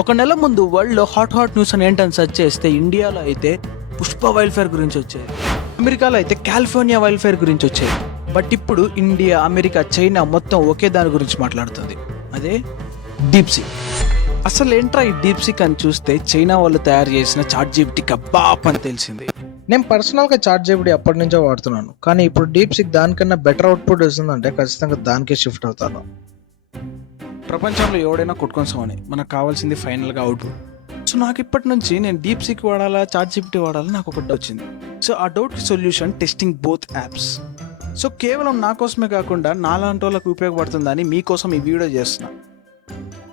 ఒక నెల ముందు వరల్డ్లో హాట్ న్యూస్ అని ఏంటని సెర్చ్ చేస్తే ఇండియాలో అయితే పుష్ప వైల్డ్ ఫైర్ గురించి వచ్చేది, అమెరికాలో అయితే కాలిఫోర్నియా వైల్డ్ ఫైర్ గురించి వచ్చేది. బట్ ఇప్పుడు ఇండియా, అమెరికా, చైనా మొత్తం ఒకే దాని గురించి మాట్లాడుతుంది, అదే డీప్సీక్. అసలు ఏంట్రా ఈ డీప్సీక్ అని చూస్తే చైనా వాళ్ళు తయారు చేసిన చాట్‌జీపీటీ కబాబ్ అని తెలిసింది. నేను పర్సనల్గా చాట్‌జీపీటీ అప్పటి నుంచో వాడుతున్నాను, కానీ ఇప్పుడు డీప్సీక్ దానికన్నా బెటర్ అవుట్పుట్ వస్తుందంటే ఖచ్చితంగా దానికే షిఫ్ట్ అవుతాను. ప్రపంచంలో ఎవడైనా కొట్టుకొని సావని, మనకు కావాల్సింది ఫైనల్గా అవుట్పుట్. సో నాకు ఇప్పటి నుంచి నేను డీప్సీక్ వాడాలా, చాట్‌జీపీటీ వాడాలా నాకు ఒకటి వచ్చింది. సో ఆ డౌట్కి solution testing both apps. So కేవలం నా కోసమే కాకుండా నాలాంటి వాళ్ళకి ఉపయోగపడుతుందని మీకోసం ఈ వీడియో చేస్తున్నా.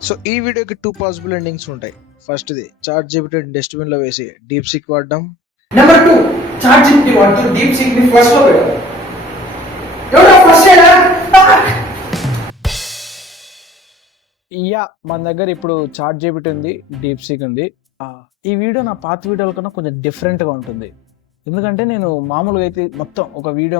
సో ఈ వీడియోకి 2 పాసిబుల్ ఎండింగ్స్ ఉంటాయి. ఫస్ట్ది చాట్‌జీపీటీ డస్ట్బిన్లో వేసి డీప్సీక్ వాడడం. నెంబర్ 2 చాట్‌జీపీటీ వాడుతూ డీప్సీక్ ని ఫస్ట్ లో పెట్టారు. ఎవడో ఫస్ట్ ఏడా మన దగ్గర ఇప్పుడు చాట్‌జీపీటీ ఉంది, డీప్సీక్ ఉంది. ఈ వీడియో నా పాత వీడియోల కన్నా కొంచెం డిఫరెంట్గా ఉంటుంది. ఎందుకంటే నేను మామూలుగా అయితే మొత్తం ఒక వీడియో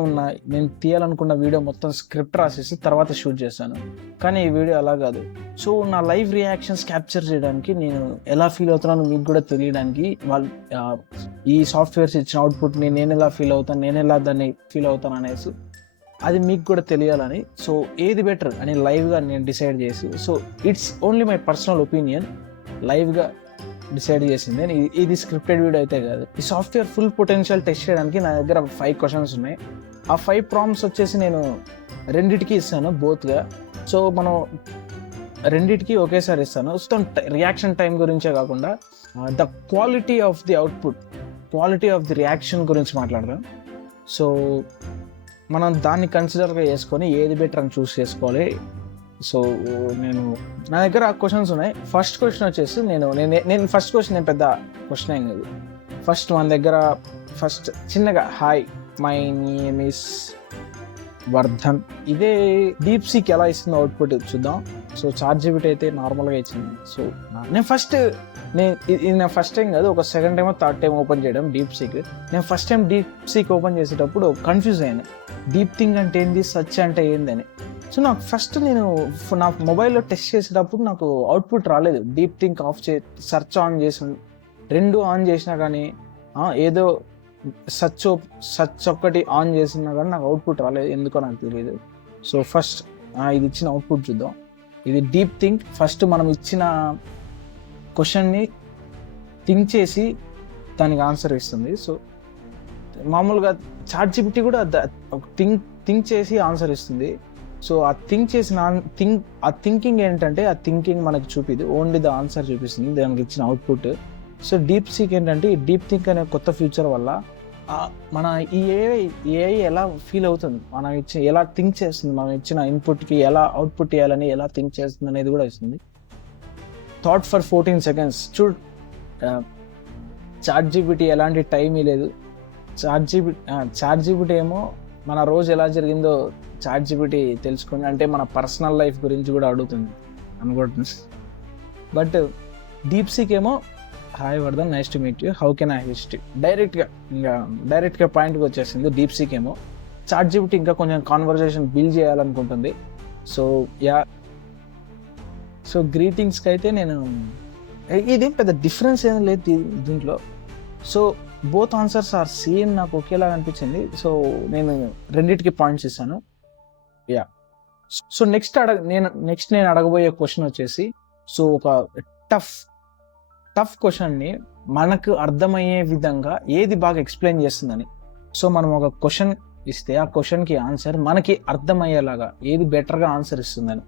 నేను తీయాలనుకున్న వీడియో మొత్తం స్క్రిప్ట్ రాసేసి తర్వాత షూట్ చేశాను. కానీ ఈ వీడియో అలా కాదు. సో నా లైవ్ రియాక్షన్స్ క్యాప్చర్ చేయడానికి, నేను ఎలా ఫీల్ అవుతున్నానో మీకు కూడా తెలియడానికి, వాళ్ళు ఈ సాఫ్ట్వేర్స్ ఇచ్చిన అవుట్పుట్ని నేను ఎలా ఫీల్ అవుతాను, నేను ఎలా దాన్ని ఫీల్ అవుతాను అనేసి అది మీకు కూడా తెలియాలని, సో ఏది బెటర్ అని లైవ్గా నేను డిసైడ్ చేసి, so it's only my personal opinion, లైవ్గా డిసైడ్ చేసింది. ఇది స్క్రిప్టెడ్ వీడియో అయితే కాదు. ఈ సాఫ్ట్వేర్ ఫుల్ పొటెన్షియల్ టెస్ట్ చేయడానికి నా దగ్గర 5 క్వశ్చన్స్ ఉన్నాయి. ఆ 5 ప్రాంప్ట్స్ వచ్చేసి నేను రెండిటికి ఇస్తాను, బోత్గా. సో మనం రెండిటికి ఒకేసారి ఇస్తాను. సో రియాక్షన్ టైం గురించే కాకుండా the quality of the output, quality of the reaction గురించి మాట్లాడదాం. సో మనం దాన్ని కన్సిడర్గా చేసుకొని ఏది బెటర్ అని చూస్ చేసుకోవాలి. సో నా దగ్గర క్వశ్చన్స్ ఉన్నాయి. ఫస్ట్ క్వశ్చన్ వచ్చేసి నేను ఫస్ట్ క్వశ్చన్ నేను పెద్ద క్వశ్చన్ ఏం కాదు. ఫస్ట్ మన దగ్గర చిన్నగా hi my name is Vardhan, ఇదే డీప్సీక్ ఎలా ఇస్తుందో అవుట్పుట్ చూద్దాం. సో చాట్‌జీపీటీ అయితే నార్మల్గా ఇచ్చింది. సో ఇది నా ఫస్ట్ టైం కాదు, ఒక second time third time open చేయడం డీప్సీక్. నేను ఫస్ట్ టైం డీప్సీక్ ఓపెన్ చేసేటప్పుడు కన్ఫ్యూజ్ అయ్యాను, డీప్ థింక్ అంటే ఏంది, సర్చ్ అంటే ఏందని. సో నాకు ఫస్ట్ నేను నా మొబైల్లో టెస్ట్ చేసేటప్పుడు నాకు అవుట్పుట్ రాలేదు. డీప్ థింక్ సెర్చ్ ఆన్ చేసి 2 ఆన్ చేసినా కానీ, ఏదో సర్చ్ ఒక్కటి ఆన్ చేసినా కానీ నాకు అవుట్పుట్ రాలేదు, ఎందుకో నాకు తెలియదు. సో ఫస్ట్ ఇది ఇచ్చిన అవుట్పుట్ చూద్దాం. ఇది డీప్ థింక్. ఫస్ట్ మనం ఇచ్చిన క్వశ్చన్ని థింక్ చేసి దానికి ఆన్సర్ ఇస్తుంది. సో మామూలుగా చాట్‌జీపీటీ కూడా థింక్ చేసి ఆన్సర్ ఇస్తుంది. సో ఆ థింకింగ్ ఏంటంటే, ఆ థింకింగ్ మనకు చూపిది, ఓన్లీ ద ఆన్సర్ చూపిస్తుంది దానికి ఇచ్చిన అవుట్పుట్. సో డీప్సీక్ ఏంటంటే, ఈ డీప్ థింక్ అనే కొత్త ఫ్యూచర్ వల్ల మన ఈ ఏఐ ఎలా ఫీల్ అవుతుంది, మనం ఎలా థింక్ చేస్తుంది, మనం ఇచ్చిన ఇన్పుట్కి ఎలా అవుట్పుట్ ఇవ్వాలని ఎలా థింక్ చేస్తుంది అనేది కూడా ఇస్తుంది. Thought for 14 seconds. చాట్‌జీపీటీ ఎలాంటి టైమీ లేదు. చాట్‌జీపీటీ ఏమో మన రోజు ఎలా జరిగిందో చాట్‌జీపీటీ తెలుసుకుని, అంటే మన పర్సనల్ లైఫ్ గురించి కూడా అడుగుతుంది అనుకుంటుంది. బట్ డీప్సీక్ ఏమో hi Vardhan, nice to meet you, how can I assist you, డైరెక్ట్గా పాయింట్కి వచ్చేసింది. డీప్సీక్ ఏమో చాట్‌జీపీటీ ఇంకా కొంచెం కాన్వర్జేషన్ బిల్డ్ చేయాలనుకుంటుంది. సో గ్రీటింగ్స్కి అయితే ఇది పెద్ద డిఫరెన్స్ ఏం లేదు దీంట్లో. So both answers are same, నాకు ఒకేలాగా అనిపించింది. సో నేను రెండింటికి పాయింట్స్ ఇస్తాను. సో నెక్స్ట్ నేను అడగబోయే క్వశ్చన్ వచ్చేసి, సో ఒక టఫ్ క్వశ్చన్ని మనకు అర్థమయ్యే విధంగా ఏది బాగా ఎక్స్ప్లెయిన్ చేస్తుందని. సో మనం ఒక క్వశ్చన్ ఇస్తే ఆ క్వశ్చన్కి ఆన్సర్ మనకి అర్థమయ్యేలాగా ఏది బెటర్గా ఆన్సర్ ఇస్తుందని.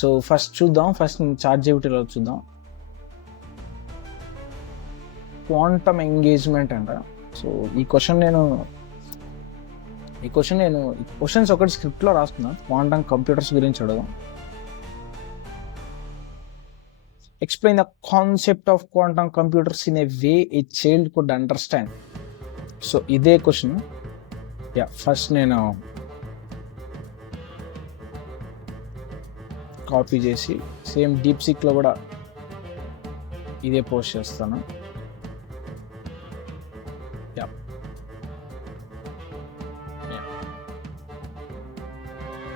సో ఫస్ట్ చాట్‌జీపీటీలో చూద్దాం. క్వాంటమ్ ఎంగేజ్మెంట్ అంట. సో ఈ క్వశ్చన్స్ ఒకటి స్క్రిప్ట్లో రాస్తున్నాను. క్వాంటమ్ కంప్యూటర్స్ గురించి అడగం. Explain the concept of quantum computers in a way a child could understand. So ఇదే క్వశ్చన్. ఫస్ట్ నేను కాపీ చేసి సేమ్ డీప్సీక్లో కూడా ఇదే పోస్ట్ చేస్తాను.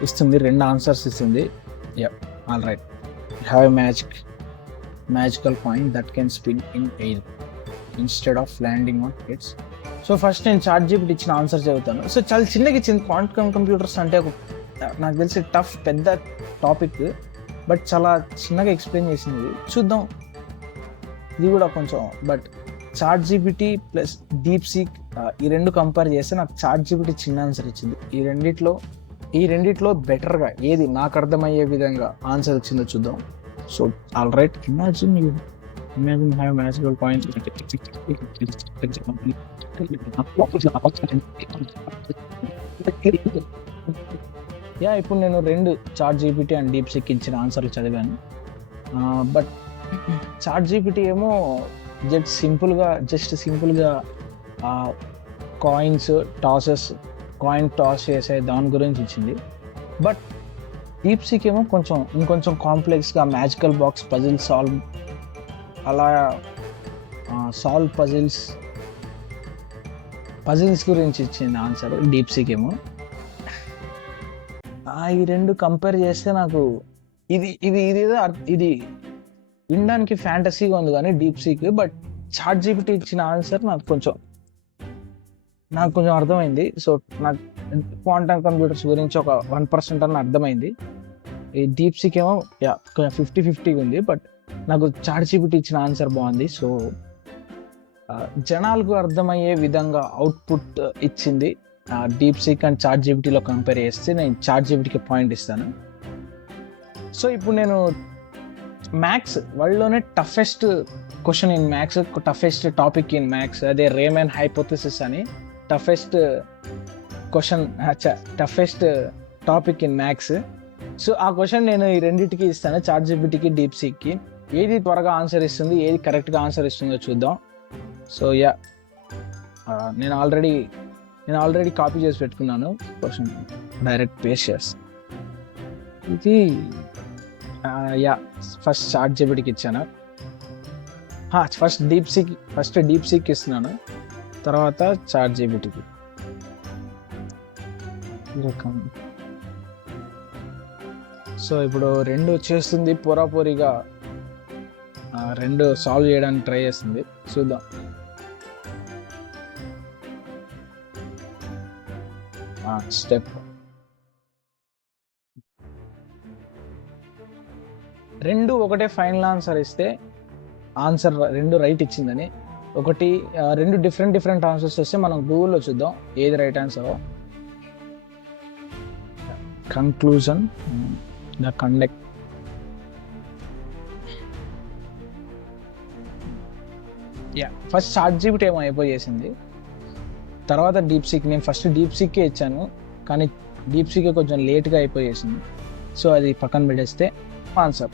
ఇస్తుంది, 2 ఆన్సర్స్ ఇస్తుంది. All right, have a magic magical coin that can spin in air instead of landing on heads. So first నేను చాట్ జీపీటీ ఇచ్చిన ఆన్సర్ చదువుతాను. సో చాలా చిన్నగా ఇచ్చింది. క్వాంటమ్ కంప్యూటర్స్ అంటే ఒక నాకు తెలిసి టఫ్ పెద్ద టాపిక్, బట్ చాలా చిన్నగా ఎక్స్ప్లెయిన్ చేసింది. చూద్దాం ఇది కూడా కొంచెం. But ChatGPT plus DeepSeek ఈ రెండు కంపేర్ చేస్తే నాకు చాట్ జీపీటీ చిన్న ఆన్సర్ ఇచ్చింది. ఈ రెండిట్లో బెటర్గా ఏది నాకు అర్థమయ్యే విధంగా ఆన్సర్ వచ్చిందో చూద్దాం. So all right, imagine have magical point. Yeah, ఇప్పుడు నేను రెండు ChatGPT and DeepSeek ఇచ్చిన ఆన్సర్లు చదివాను. బట్ చాట్ జీపీటీ ఏమో జస్ట్ సింపుల్గా కాయిన్స్ కాయిన్ టాస్ చేసే దాని గురించి ఇచ్చింది. బట్ డీప్ సీక్ ఏమో ఇంకొంచెం కాంప్లెక్స్గా మ్యాజికల్ బాక్స్ పజిల్ పజిల్స్ గురించి ఇచ్చింది ఆన్సర్ డీప్ సీక్ ఏమో. ఈ రెండు కంపేర్ చేస్తే నాకు ఇది వినడానికి ఫ్యాంటసీగా ఉంది కానీ DeepSeek. But ChatGPT ఇచ్చిన ఆన్సర్ నాకు కొంచెం అర్థమైంది. సో నాకు క్వాంటమ్ కంప్యూటర్స్ గురించి ఒక 1% అన్న అర్థమైంది. ఈ డీప్ సీక్ ఏమో కొంచెం 50-50 ఉంది. బట్ నాకు చాట్ జీపీటీ ఇచ్చిన ఆన్సర్ బాగుంది. సో జనాలకు అర్థమయ్యే విధంగా అవుట్పుట్ ఇచ్చింది డీప్ సీక్ అండ్ చాట్ జీపీటీలో కంపేర్ చేస్తే నేను చాట్ జీపీటీకి పాయింట్ ఇస్తాను. సో ఇప్పుడు నేను మ్యాథ్స్ వరల్డ్లోనే toughest question in maths, toughest topic in maths, అదే రేమన్ హైపోథెసిస్ అని toughest topic in maths. So ఆ క్వశ్చన్ నేను ఈ రెండింటికి ఇస్తాను, చాట్ జీపీటీకి డీప్ సీక్కి. ఏది త్వరగా ఆన్సర్ ఇస్తుంది, ఏది కరెక్ట్గా ఆన్సర్ ఇస్తుందో చూద్దాం. సో నేను ఆల్రెడీ కాపీ చేసి పెట్టుకున్నాను క్వశ్చన్, డైరెక్ట్ పేస్ట్ చేస్తాను. ఇది ఫస్ట్ చాట్ జీపీటీకి ఇచ్చాను. ఫస్ట్ డీప్ సీక్ ఇస్తున్నాను, తర్వాత చాట్ జీపీటీకి. సో ఇప్పుడు రెండు వచ్చేస్తుంది, పోరాపోరీగా రెండు సాల్వ్ చేయడానికి ట్రై చేస్తుంది. చూద్దాం. స్టెప్ రెండు ఒకటే ఫైనల్ ఆన్సర్ ఇస్తే ఆన్సర్ రెండు రైట్ ఇచ్చిందని, రెండు డిఫరెంట్ ఆన్సర్స్ వస్తే మనం గూగుల్లో చూద్దాం ఏది right answer. Conclusion the conduct. First ChatGPT ఏమో అయిపోయేసింది, తర్వాత డీప్ సీక్. నేను ఫస్ట్ డీప్ సీక్కే ఇచ్చాను కానీ డీప్ సీక్ కొంచెం లేట్గా అయిపోయేసింది. సో అది పక్కన పెట్టేస్తే answer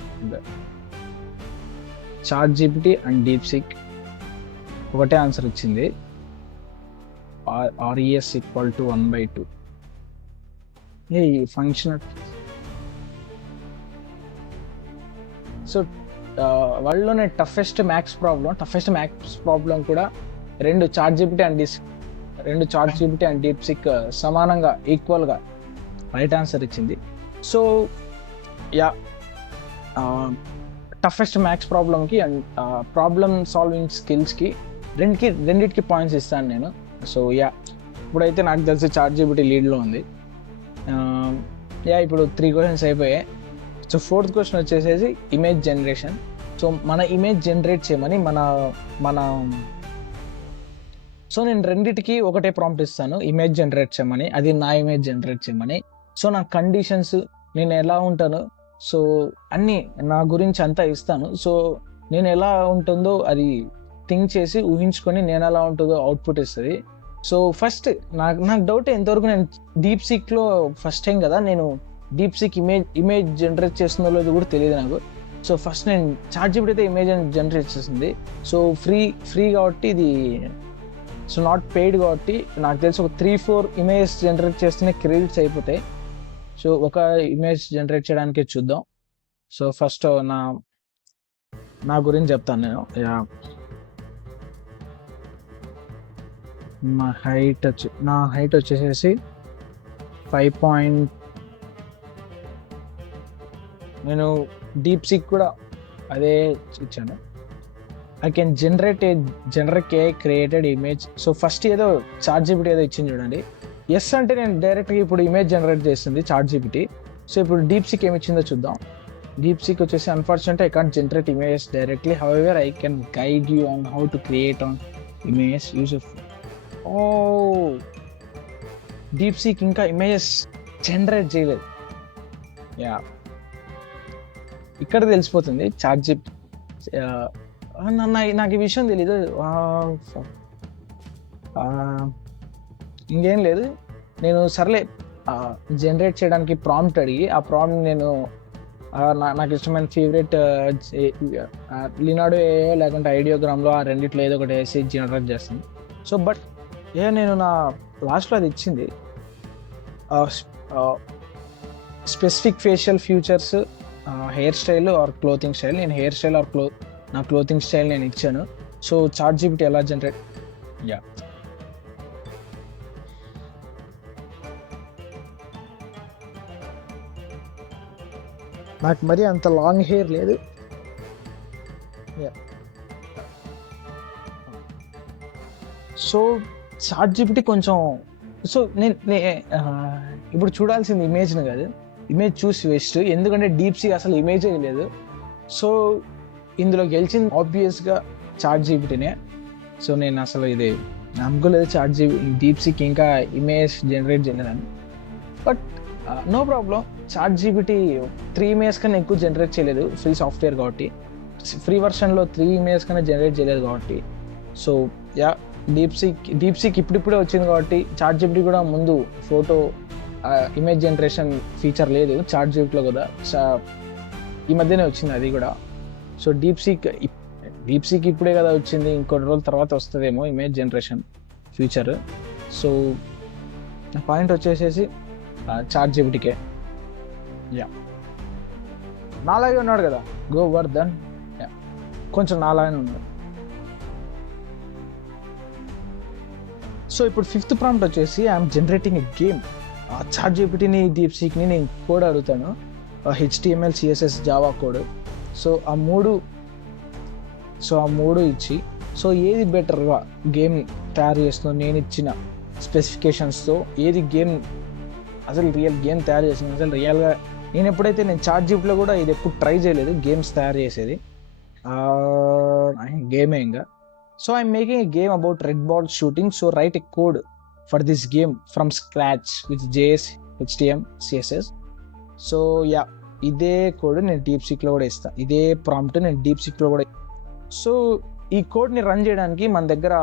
ChatGPT and DeepSeek ఒకటే ఆన్సర్ ఇచ్చింది, RES = 1/2. ఈ ఫంక్షన్. సో వరల్డ్లోనే టఫెస్ట్ మ్యాథ్స్ ప్రాబ్లం కూడా రెండు ChatGPT and DeepSeek సమానంగా ఈక్వల్గా రైట్ ఆన్సర్ ఇచ్చింది. సో టఫెస్ట్ మ్యాథ్స్ ప్రాబ్లంకి అండ్ ప్రాబ్లమ్ సాల్వింగ్ స్కిల్స్కి రెండింటికి పాయింట్స్ ఇస్తాను నేను. సో ఇప్పుడైతే నాకు తెలిసి చాట్ జీపీటీ లీడ్లో ఉంది. ఇప్పుడు 3 క్వశ్చన్స్ అయిపోయాయి. సో 4th క్వశ్చన్ వచ్చేసేసి ఇమేజ్ జనరేషన్. సో మన ఇమేజ్ జనరేట్ చేయమని సో నేను రెండింటికి ఒకటే ప్రాంప్ట్ ఇస్తాను, ఇమేజ్ జనరేట్ చేయమని. అది నా ఇమేజ్ జనరేట్ చేయమని. సో నా కండిషన్స్, నేను ఎలా ఉంటాను, సో అన్నీ నా గురించి అంతా ఇస్తాను. సో నేను ఎలా ఉంటుందో అది థింక్ చేసి ఊహించుకొని నేను ఎలా ఉంటుందో అవుట్పుట్ ఇస్తుంది. సో ఫస్ట్ నాకు డౌట్, ఎంతవరకు నేను డీప్ సీక్లో ఫస్ట్ టైం కదా నేను డీప్ సీక్ ఇమేజ్ జనరేట్ చేస్తుందో లేదో కూడా తెలియదు నాకు. సో ఫస్ట్ నేను చాట్ జీపీటీ అయితే ఇమేజ్ జనరేట్ చేస్తుంది. సో ఫ్రీ కాబట్టి ఇది, సో నాట్ పెయిడ్ కాబట్టి నాకు తెలిసి ఒక 3-4 ఇమేజ్ జనరేట్ చేస్తేనే క్రెడిట్స్ అయిపోతాయి. సో ఒక ఇమేజ్ జనరేట్ చేయడానికే చూద్దాం. సో ఫస్ట్ నా గురించి చెప్తాను నేను. నా హైట్ వచ్చేసేసి 5. నేను డీప్ సీక్ కూడా అదే ఇచ్చాను. I can generate AI created image. So first ఏదో ChatGPT ఏదో ఇచ్చింది చూడండి. ఎస్ అంటే నేను డైరెక్ట్గా ఇప్పుడు ఇమేజ్ జనరేట్ చేస్తుంది ChatGPT. సో ఇప్పుడు DeepSeek ఏమి ఇచ్చిందో చూద్దాం. DeepSeek వచ్చేసి unfortunate I can't generate images directly, however I can guide you on how to create on image use. Oh DeepSeek ఇంకా ఇమేజెస్ జనరేట్ చేయలేదు. యా ఇక్కడ తెలిసిపోతుంది ChatGPT. నాకు ఈ విషయం తెలీదు. ఇంకేం లేదు, నేను సర్లే జనరేట్ చేయడానికి ప్రాంప్ట్ అడిగి ఆ ప్రాంప్ట్ నేను నాకు ఇష్టమైన ఫేవరెట్ లినాడో ఏ లేకుంటే ఐడియోగ్రామ్లో ఆ రెండిట్లో ఏదో ఒకటి వేసి జనరేట్ చేస్తాను. సో బట్ నేను నా లాస్ట్లో అది ఇచ్చింది specific facial futures, hair style or clothing style. నేను హెయిర్ స్టైల్ ఆర్ నా క్లోతింగ్ స్టైల్ నేను ఇచ్చాను. సో ChatGPT ఎలా జనరేట్, యా నాకు మరి అంత లాంగ్ హెయిర్ లేదు. సో ChatGPT కొంచెం, సో నేను ఇప్పుడు చూడాల్సింది ఇమేజ్ని కాదు, ఇమేజ్ చూసి వేస్ట్, ఎందుకంటే DeepSeek అసలు ఇమేజే లేదు. సో ఇందులో గెలిచింది ఆబ్వియస్గా ChatGPTనే. సో నేను అసలు ఇది నమ్మకలేదు DeepSeek ఇంకా ఇమేజ్ జనరేట్ చేయలేదని. But no problem, ChatGPT 3 image కన్నా ఎక్కువ జనరేట్ చేయలేదు, ఫ్రీ సాఫ్ట్వేర్ కాబట్టి. ఫ్రీ వర్షన్లో 3 ఇమేజ్ కన్నా జనరేట్ చేయలేదు కాబట్టి. సో యా DeepSeek ఇప్పుడిప్పుడే వచ్చింది కాబట్టి, ChatGPT కూడా ముందు ఫోటో ఇమేజ్ జనరేషన్ ఫీచర్ లేదు ChatGPTలో కూడా, ఈ మధ్యనే వచ్చింది అది కూడా. సో DeepSeek ఇప్పుడే కదా వచ్చింది, ఇంకొన్ని రోజుల తర్వాత వస్తుందేమో ఇమేజ్ జనరేషన్ ఫ్యూచర్. సో నా పాయింట్ వచ్చేసేసి ChatGPTకే. యా నాలాగే ఉన్నాడు కదా గోవర్ధన్, యా కొంచెం నాలాగానే ఉన్నాడు. సో ఇప్పుడు 5th ప్రాంప్ట్ వచ్చేసి ఐఎమ్ జనరేటింగ్ ఎ గేమ్. ChatGPTని DeepSeekని నేను కోడ్ అడుగుతాను, HTML CSS Java code. So ఆ మూడు ఇచ్చి, సో ఏది బెటర్గా గేమ్ తయారు చేస్తుందో, నేను ఇచ్చిన స్పెసిఫికేషన్స్తో ఏది గేమ్ అసలు రియల్ గేమ్ తయారు చేస్తుంది, అసలు రియల్గా నేను ChatGPTలో కూడా ఇది ఎప్పుడు ట్రై చేయలేదు గేమ్స్ తయారు చేసేది, గేమే ఇంకా. So I'm making a game about red ball shooting. So right a code for this game from scratch with JS HTML CSS. So yeah ఇదే కోడ్ నేను DeepSeekలో కూడా ఇస్తాను, ఇదే ప్రాంప్ట్ నేను DeepSeekలో కూడా. సో ఈ కోడ్ని రన్ చేయడానికి మన దగ్గర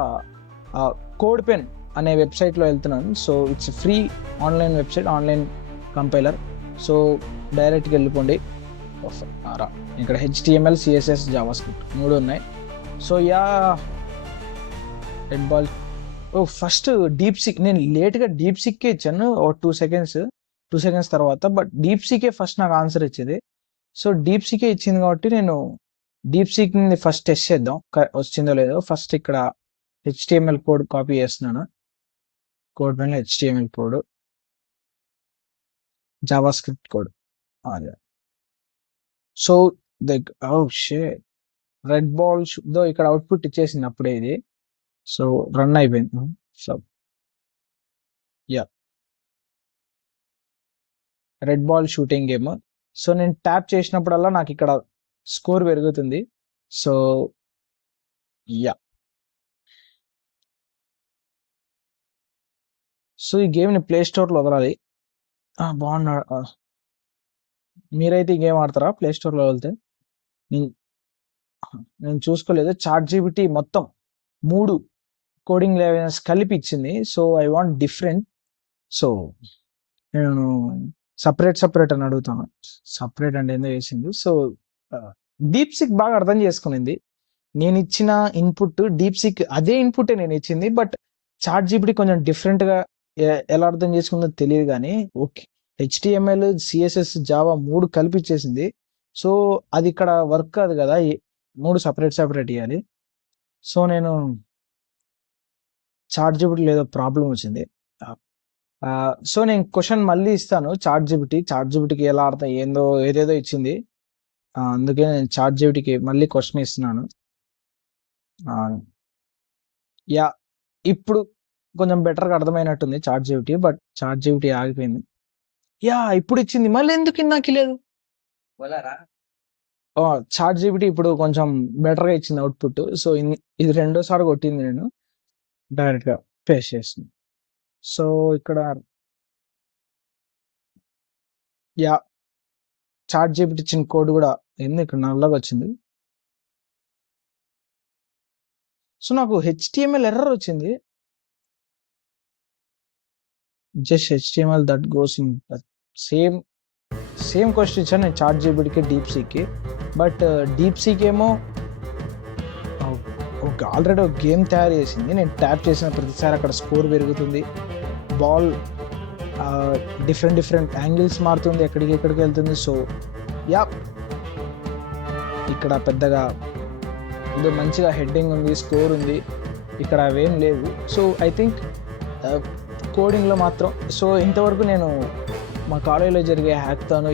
CodePen అనే వెబ్సైట్లో వెళ్తున్నాను. So it's free online website, online compiler. So డైరెక్ట్గా వెళ్ళిపోండి, ఇక్కడ HTML CSS JavaScript 3 ఉన్నాయి. So yeah red ball. First DeepSeek నేను లేట్గా DeepSeekకే ఇచ్చాను, 2 సెకండ్స్ తర్వాత. బట్ DeepSeekకే ఫస్ట్ నాకు ఆన్సర్ ఇచ్చేది. సో DeepSeekకే ఇచ్చింది కాబట్టి నేను DeepSeekని ఫస్ట్ టెస్ట్ చేద్దాం వచ్చిందో లేదో. ఫస్ట్ ఇక్కడ HTML కోడ్ కాపీ చేస్తున్నాను, CodePenలో HTML code, JavaScript code. So red ball ఇక్కడ అవుట్పుట్ ఇచ్చేసింది అప్పుడే ఇది. సో రన్ అయిపోయింది. So yeah red ball shooting game. So నేను ట్యాప్ చేసినప్పుడల్లా నాకు ఇక్కడ స్కోర్ పెరుగుతుంది. సో యా సో ఈ గేమ్ని ప్లే స్టోర్లో వదలాలి. బాగున్నాడు. మీరైతే ఈ గేమ్ ఆడతారా ప్లే స్టోర్లో వెళ్తే? నేను చూసుకోలేదు. ChatGPT మొత్తం 3 కోడింగ్ లాంగ్వేజెస్ కలిపి ఇచ్చింది. So I want different. So నేను సపరేట్ అని అడుగుతాను. సపరేట్ అంటే ఏందో వేసింది. సో DeepSeek బాగా అర్థం చేసుకునింది నేను ఇచ్చిన ఇన్పుట్. DeepSeek అదే ఇన్పుటే నేను ఇచ్చింది, బట్ ChatGPT కొంచెం డిఫరెంట్గా ఎలా అర్థం చేసుకుందో తెలియదు కానీ ఓకే HTML CSS జావా 3 కలిపి ఇచ్చేసింది. సో అది ఇక్కడ వర్క్ కాదు కదా, 3 సపరేట్ ఇవ్వాలి. సో నేను ChatGPT లేదో ప్రాబ్లం వచ్చింది. సో నేను క్వశ్చన్ మళ్ళీ ఇస్తాను ChatGPTకి ఎలా అర్థం ఏదేదో ఇచ్చింది. అందుకే నేను చాట్ జీపీటీకి మళ్ళీ క్వశ్చన్ ఇస్తున్నాను. యా ఇప్పుడు కొంచెం బెటర్గా అర్థమైనట్టుంది ChatGPT, but ChatGPT ఆగిపోయింది. యా ఇప్పుడు ఇచ్చింది, మళ్ళీ ఎందుకు ఇందాక లేదు? చాట్ జీపీటీ ఇప్పుడు కొంచెం బెటర్గా ఇచ్చింది అవుట్పుట్. సో ఇది రెండోసారి కొట్టింది, నేను డైరెక్ట్గా పేస్ట్ చేస్తుంది. సో ఇక్కడ యా చాట్ జీపీటీ ఇచ్చిన కోడ్ కూడా ఏంది ఇక్కడ నల్లగా వచ్చింది. సో నాకు హెచ్టిఎంఎల్ ఎర్రర్ వచ్చింది. Just HTML that goes in same question ఇచ్చాను నేను చాట్ జీపీటీకి, డీప్ సీకి. బట్ డీప్ సీకి ఏమో ఆల్రెడీ ఒక గేమ్ తయారు చేసింది. నేను ట్యాప్ చేసిన ప్రతిసారి అక్కడ స్కోర్ పెరుగుతుంది, బాల్ డిఫరెంట్ యాంగిల్స్ మారుతుంది, ఎక్కడికి వెళ్తుంది. సో యా ఇక్కడ పెద్దగా ఇది మంచిగా హెడ్డింగ్ ఉంది, స్కోర్ ఉంది, ఇక్కడ అవేం లేవు. సో ఐ థింక్ కోడింగ్లో మాత్రం. సో ఇంతవరకు నేను మా కాలేజీలో జరిగే హ్యాక్థాన్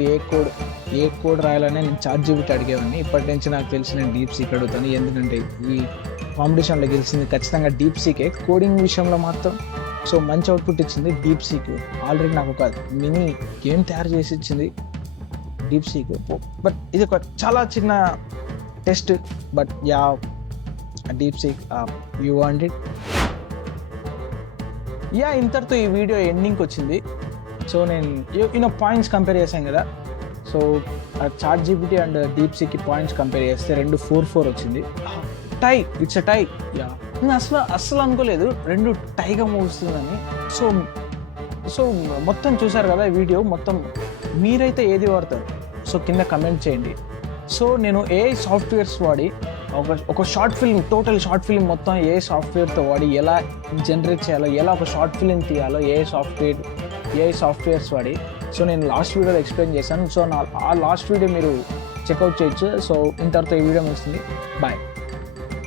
ఏ కోడ్ రాయాలని నేను చాట్ జీపీటీ అడిగేవాడిని. ఇప్పటి నుంచి నాకు తెలిసి నేను డీప్ సీక్ అడుగుతాను, ఎందుకంటే ఈ కాంపిటీషన్లో గెలిచింది ఖచ్చితంగా డీప్ సీకే కోడింగ్ విషయంలో మాత్రం. సో మంచి అవుట్పుట్ ఇచ్చింది డీప్ సీక్. ఆల్రెడీ నాకు ఒక మినీ గేమ్ తయారు చేసి ఇచ్చింది డీప్ సీక్. బట్ ఇది ఒక చాలా చిన్న test, but yeah deep seek you want it. Yeah ఇంతటితో ఈ వీడియో ఎండింగ్కి వచ్చింది. సో నేను పాయింట్స్ కంపేర్ చేశాను కదా. సో చాట్ జీపీటీ అండ్ డీప్ సీకి పాయింట్స్ కంపేర్ చేస్తే 4 వచ్చింది. టై, ఇట్స్ అ టై. యా నేను అస్సలు అనుకోలేదు 2 టైగా ముగుస్తుందని. సో మొత్తం చూసారు కదా ఈ వీడియో మొత్తం. మీరైతే ఏది వాడతారు? సో కింద కమెంట్ చేయండి. సో నేను ఏఐ సాఫ్ట్వేర్స్ వాడి ఒక short film, total short film మొత్తం ఏఐ సాఫ్ట్వేర్తో వాడి ఎలా జనరేట్ చేయాలో, ఎలా ఒక షార్ట్ ఫిల్మ్ తీయాలో ఏఐ సాఫ్ట్వేర్స్ వాడి సో నేను లాస్ట్ వీడియోలో ఎక్స్ప్లెయిన్ చేశాను. సో ఆ లాస్ట్ వీడియో మీరు చెక్అవుట్ చేయొచ్చు. సో ఇంతటితో ఈ వీడియో ముగిస్తుంది. బాయ్.